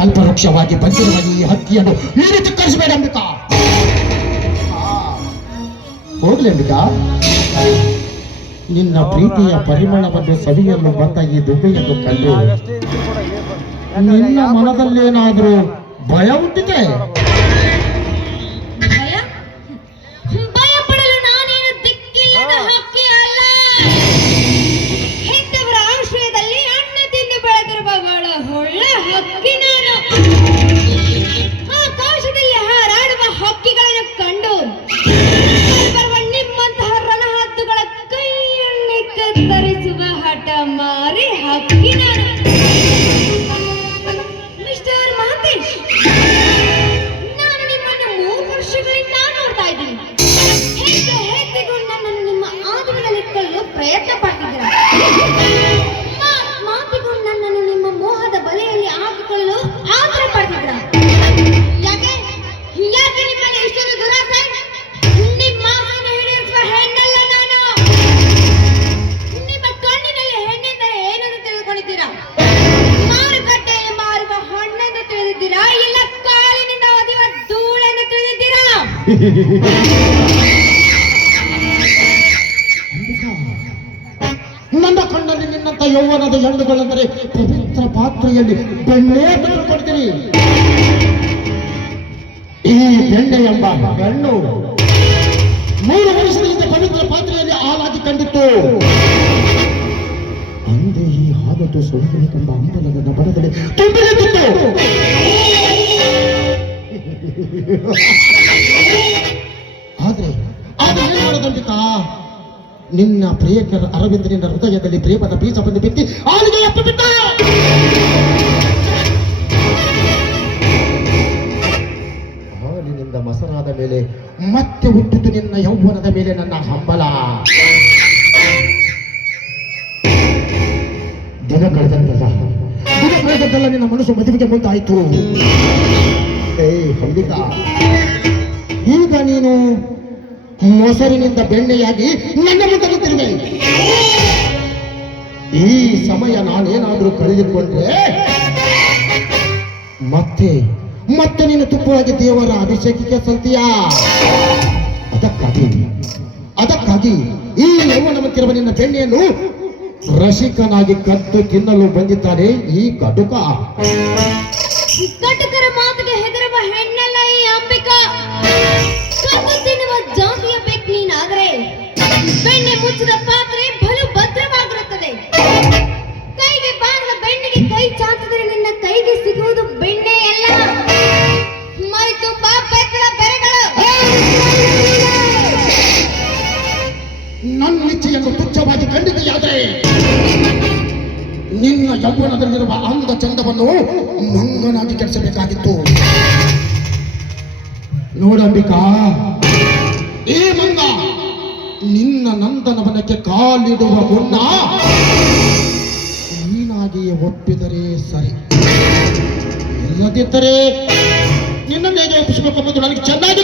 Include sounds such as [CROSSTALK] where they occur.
ಕಲ್ಪವೃಕ್ಷವಾಗಿ ಬಂದಿರುವ ಈ ಹಕ್ಕಿಯನ್ನು ಈ ರೀತಿ ಕರೆಸಬೇಡ ಅಂಬಿಕಾ. ಹೋಗ್ಲಿ ಅಂಬಿಕಾ. ನಿನ್ನ ಪ್ರೀತಿಯ ಪರಿಮಳವನ್ನು ಸವಿಯಲು ಬಂದ ಈ ದುಬೆಯನ್ನು ಕಂಡು ನಿನ್ನ ಮನದಲ್ಲೇನಾದರೂ ಭಯ ಹುಟ್ಟಿದೆ? ಹಠ ಮಾರಿ ಹಕ್ಕಿ ನಾನು [LAUGHS] ನನ್ನ ಕಣ್ಣಲ್ಲಿ ನಿನ್ನಂತ ಯೌವನದ ಹೆಣ್ಣುಗಳೆಂದರೆ ಪವಿತ್ರ ಪಾತ್ರೆಯಲ್ಲಿ ಬೆಣ್ಣೆ ತಿಳ್ಕೊಳ್ತೀನಿ ಈ ಬೆಣ್ಣೆ ಎಂಬ ಹೆಣ್ಣು ಮೂರು ವರ್ಷದ ಹಿಂದೆ ಪವಿತ್ರ ಪಾತ್ರೆಯಲ್ಲಿ ಹಾಲಾಗಿ ಕಂಡಿತ್ತು. ಅಂದೇ ಈ ಹಾದದ್ದು ಸುಳಿಬೇಕೆಂಬ ಅಂಬಲದ ಬಡದಲ್ಲಿ ತುಂಬಿ [LAUGHS] ನಿನ್ನ ಪ್ರಿಯಕರ ಅರವಿಂದನಿನ ಹೃದಯದಲ್ಲಿ ಪ್ರೇಮದ ಬೀಜ ಬಂದು ಬಿತ್ತಿ ಆಲಿಗೆ ಎತ್ತು ಬಿಟ್ಟ! ಹಾಲಿನಿಂದ ಮಸರಾದ ಮೇಲೆ ಮತ್ತೆ ಹುಟ್ಟಿತು ನಿನ್ನ ಯೌವನದ ಮೇಲೆ ನನ್ನ ಹಂಬಲ. ದಿನ ಕಳೆದಂತಲ್ಲ ದಿನ ಕಳೆದಂತಲ್ಲ ನಿನ್ನ ಮನಸ್ಸು ಮದುವೆಗೆ ಮುಂದಾಯಿತು. ಮೊಸರಿನಿಂದ ಬೆಣ್ಣೆಯಾಗಿ ನನ್ನ ಮುಂದೆ ತಿರುವೆ ಈ ಸಮಯ ನಾನೇನಾದರೂ ಕಳೆದುಕೊಂಡ್ರೆ ಮತ್ತೆ ಮತ್ತೆ ನೀನು ತುಪ್ಪವಾಗಿ ದೇವರ ಅಭಿಷೇಕಕ್ಕೆ ಸಲ್ತೀಯ? ಅದಕ್ಕಾಗಿ ಅದಕ್ಕಾಗಿ ಈ ಯೌವನವಂತಿರುವ ನಿನ್ನ ಬೆಣ್ಣೆಯನ್ನು ರಸಿಕನಾಗಿ ಕದ್ದು ತಿನ್ನಲು ಬಂದಿದ್ದಾನೆ ಈ ಕಟುಕ. ಮುಚ್ಚಿದ ಪಾತ್ರೆ ಬಲು ಭದ್ರವಾಗಿರುತ್ತದೆ. ಕೈಗೆ ಬಾರದ ಬೆಣ್ಣಿಗೆ ಕೈ ಚಾಚಿದರೆ ನಿನ್ನ ಕೈಗೆ ಸಿಗುವುದು ಬೆಣ್ಣೆ ಅಲ್ಲ. ಮೈ ಬೆತ್ತದ ಬೆರೆಗಳು. ನನ್ನ ಇಚ್ಛೆಯನ್ನು ತುಚ್ಛವಾಗಿ ಕಂಡಿದೆಯಾದರೆ ನಿನ್ನ ಯೌವನದಲ್ಲಿರುವ ಅಂದ ಚಂದವನ್ನು ಮಂಗನಾಗಿ ಕೆಡಿಸಬೇಕಾಗಿತ್ತು ನೋಡಂಬಿಕಾ ಈ ಮಂಗ ನಿನ್ನ ನಂದನವನಕ್ಕೆ ಕಾಲಿಡುವ ಮುನ್ನ ನೀನಾಗಿಯೇ ಒಪ್ಪಿದರೆ ಸರಿ. ಇಲ್ಲದಿದ್ದರೆ ನಿನ್ನನ್ನು ಹೇಗೆ ಒಪ್ಪಿಸಬೇಕೆಂಬುದು ನನಗೆ ಚೆನ್ನಾಗಿ